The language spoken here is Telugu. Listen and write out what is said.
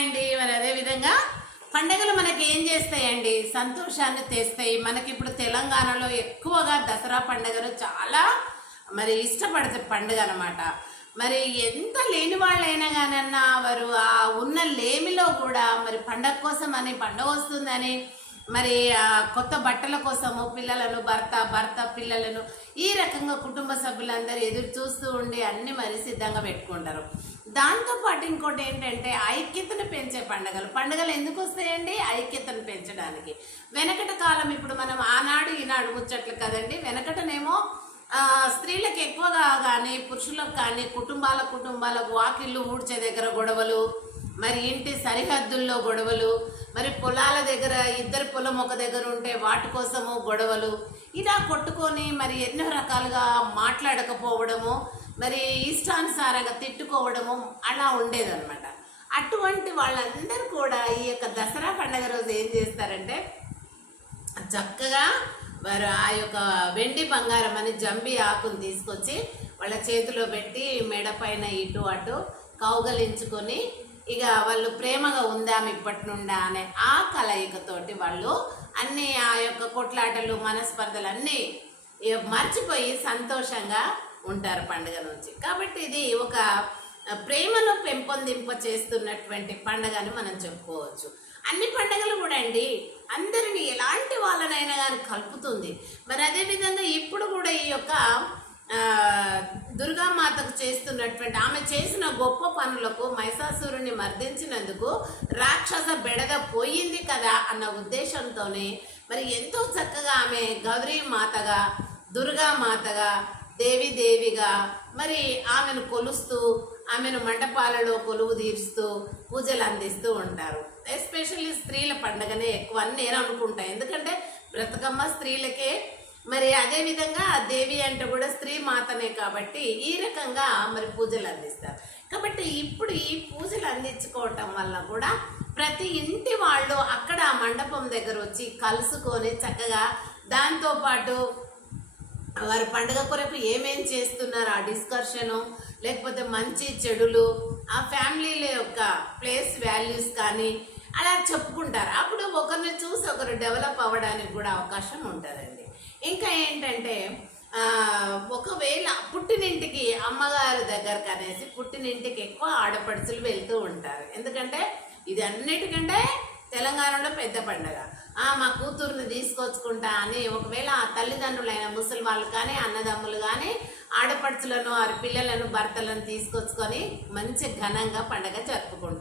అండి. మరి అదే విధంగా పండుగలు మనకి ఏం చేస్తాయండి, సంతోషాన్ని తెస్తాయి. మనకి ఇప్పుడు తెలంగాణలో ఎక్కువగా దసరా పండుగను చాలా మరి ఇష్టపడతాయి పండుగ అనమాట. మరి ఎంత లేని వాళ్ళైనా కానన్నా వారు ఆ ఉన్న లేమిలో కూడా మరి పండగ కోసం అని, పండగ వస్తుందని మరి కొత్త బట్టల కోసము పిల్లలను భర్త పిల్లలను ఈ రకంగా కుటుంబ సభ్యులందరూ ఎదురు చూస్తూ ఉండి అన్ని మరి సిద్ధంగా పెట్టుకుంటారు. దాంతోపాటు ఇంకోటి ఏంటంటే ఐక్యతను పెంచే పండుగలు ఎందుకు వస్తాయండి? ఐక్యతను పెంచడానికి. వెనకటి కాలం ఇప్పుడు మనం ఆనాడు ఈనాడు ముచ్చట్లు కదండి. వెనకటనేమో స్త్రీలకు ఎక్కువగా కానీ పురుషులకు కానీ కుటుంబాలకు వాకిళ్ళు ఊడ్చే దగ్గర గొడవలు, మరి ఇంటి సరిహద్దుల్లో గొడవలు, మరి పొలాల దగ్గర ఇద్దరు పొలం ఒక దగ్గర ఉంటే వాటి కోసము గొడవలు, ఇలా కొట్టుకొని మరి ఎన్నో రకాలుగా మాట్లాడకపోవడము, మరి ఇష్టానుసారంగా తిట్టుకోవడము అలా ఉండేదన్నమాట. అటువంటి వాళ్ళందరూ కూడా ఈ యొక్క దసరా పండుగ రోజు ఏం చేస్తారంటే చక్కగా వారు ఆ యొక్క వెండి బంగారం అని జంబి ఆకును తీసుకొచ్చి వాళ్ళ చేతిలో పెట్టి మెడ పైన ఇటు అటు కౌగలించుకొని ఇక వాళ్ళు ప్రేమగా ఉందాం ఇప్పటి నుండా అనే ఆ కలయికతోటి వాళ్ళు అన్ని ఆ యొక్క కొట్లాటలు మనస్పర్ధలు అన్నీ మర్చిపోయి సంతోషంగా ఉంటారు పండుగ నుంచి. కాబట్టి ఇది ఒక ప్రేమను పెంపొందింప చేస్తున్నటువంటి పండుగ అని మనం చెప్పుకోవచ్చు. అన్ని పండుగలు కూడా అండి అందరినీ ఎలాంటి వాళ్ళనైనా కానీ కలుపుతుంది. మరి అదేవిధంగా ఇప్పుడు కూడా ఈ యొక్క దుర్గామాతకు చేస్తున్నటువంటి ఆమె చేసిన గొప్ప పనులకు మహిషాసురుని మర్దించినందుకు రాక్షస బెడద పోయింది కదా అన్న ఉద్దేశంతోనే మరి ఎంతో చక్కగా ఆమె గౌరీ మాతగా, దుర్గామాతగా, దేవిగా మరి ఆమెను కొలుస్తూ ఆమెను మండపాలలో కొలువు తీరుస్తూ పూజలు అందిస్తూ ఉంటారు. ఎస్పెషల్లీ స్త్రీల పండుగనే ఎక్కువ అని నేను అనుకుంటా. ఎందుకంటే బ్రతుకమ్మ స్త్రీలకే, మరి అదేవిధంగా దేవి అంటే కూడా స్త్రీ మాతనే కాబట్టి ఈ రకంగా మరి పూజలు అందిస్తారు. కాబట్టి ఇప్పుడు ఈ పూజలు అందించుకోవటం వల్ల కూడా ప్రతి ఇంటి వాళ్ళు అక్కడ మండపం దగ్గర వచ్చి కలుసుకొని చక్కగా దాంతోపాటు వారి పండుగ కొరకు ఏమేం చేస్తున్నారు ఆ డిస్కషను, లేకపోతే మంచి చెడులు, ఆ ఫ్యామిలీల యొక్క ప్లేస్ వాల్యూస్ కానీ అలా చెప్పుకుంటారు. అప్పుడు ఒకరిని చూసి ఒకరు డెవలప్ అవ్వడానికి కూడా అవకాశం ఉంటుందండి. ఇంకా ఏంటంటే ఒకవేళ పుట్టినింటికి అమ్మగారి దగ్గరకు అనేసి పుట్టినింటికి ఎక్కువ ఆడపడుచులు వెళ్తూ ఉంటారు. ఎందుకంటే ఇది అన్నిటికంటే తెలంగాణలో పెద్ద పండుగ. మా కూతుర్ని తీసుకొచ్చుకుంటా అని ఒకవేళ ఆ తల్లిదండ్రులైన ముసలి వాళ్ళు కానీ అన్నదమ్ములు కానీ ఆడపడుచులను వారి పిల్లలను భర్తలను తీసుకొచ్చుకొని మంచి ఘనంగా పండుగ జరుపుకుంటారు.